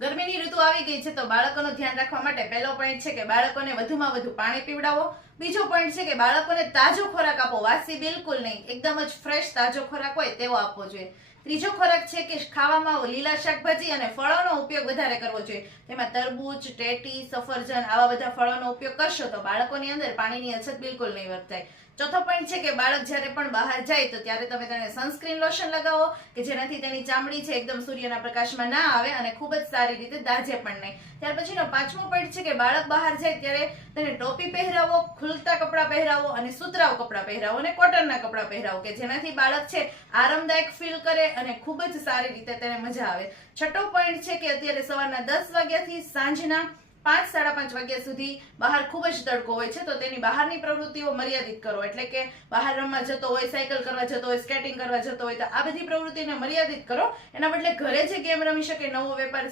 ગરમીની ઋતુ આવી ગઈ છે તો બાળકોનું ધ્યાન રાખવા માટે પહેલો પોઈન્ટ છે કે બાળકોને વધુમાં વધુ પાણી પીવડાવો. બીજો પોઈન્ટ છે કે બાળકોને તાજો ખોરાક આપો, વાસી બિલકુલ નહીં, એકદમ જ ફ્રેશ તાજો ખોરાક હોય તેવો આપવો જોઈએ. ત્રીજો ખોરાક છે કે ખાવામાં લીલા શાકભાજી અને ફળોનો ઉપયોગ વધારે કરવો જોઈએ. તેમાં તરબૂચ, ટેટી, સફરજન આવા બધા ફળોનો ઉપયોગ કરશો તો બાળકોની અંદર પાણીની અછત બિલકુલ નહીં વર્તાય. ચોથો પોઈન્ટ છે કે બાળક જ્યારે પણ બહાર જાય તો ત્યારે તમે તેને સનસ્ક્રીન લોશન લગાવો કે જેનાથી તેની ચામડી છે એકદમ સૂર્યના પ્રકાશમાં ના આવે અને ખૂબ જ સારી રીતે દાઝે પણ નહીં. ત્યાર પછીનો પાંચમો પોઈન્ટ છે કે બાળક બહાર જાય ત્યારે તેને ટોપી પહેરાવો, ખુલતા કપડાં પહેરાવો અને સુતરાઉ કપડાં પહેરાવો અને કોટનના કપડાં પહેરાવો કે જેનાથી બાળક છે આરામદાયક ફીલ કરે અને ખૂબ જ સારી રીતે તેને મજા આવે. છઠ્ઠો પોઈન્ટ છે કે અત્યારે સવારના 10 વાગ્યાથી સાંજના 5-5:30 વાગ્યા સુધી બહાર ખૂબ જ તડકો હોય છે તો તેની બહારની પ્રવૃત્તિઓ મર્યાદિત કરો. એટલે કે બહાર રમવા જતો હોય, સાયકલ કરવા જતો હોય, સ્કેટિંગ કરવા જતો હોય તો આ બધી પ્રવૃત્તિને મર્યાદિત કરો. એના બદલે ઘરે જે ગેમ રમી શકે, નવો વેપાર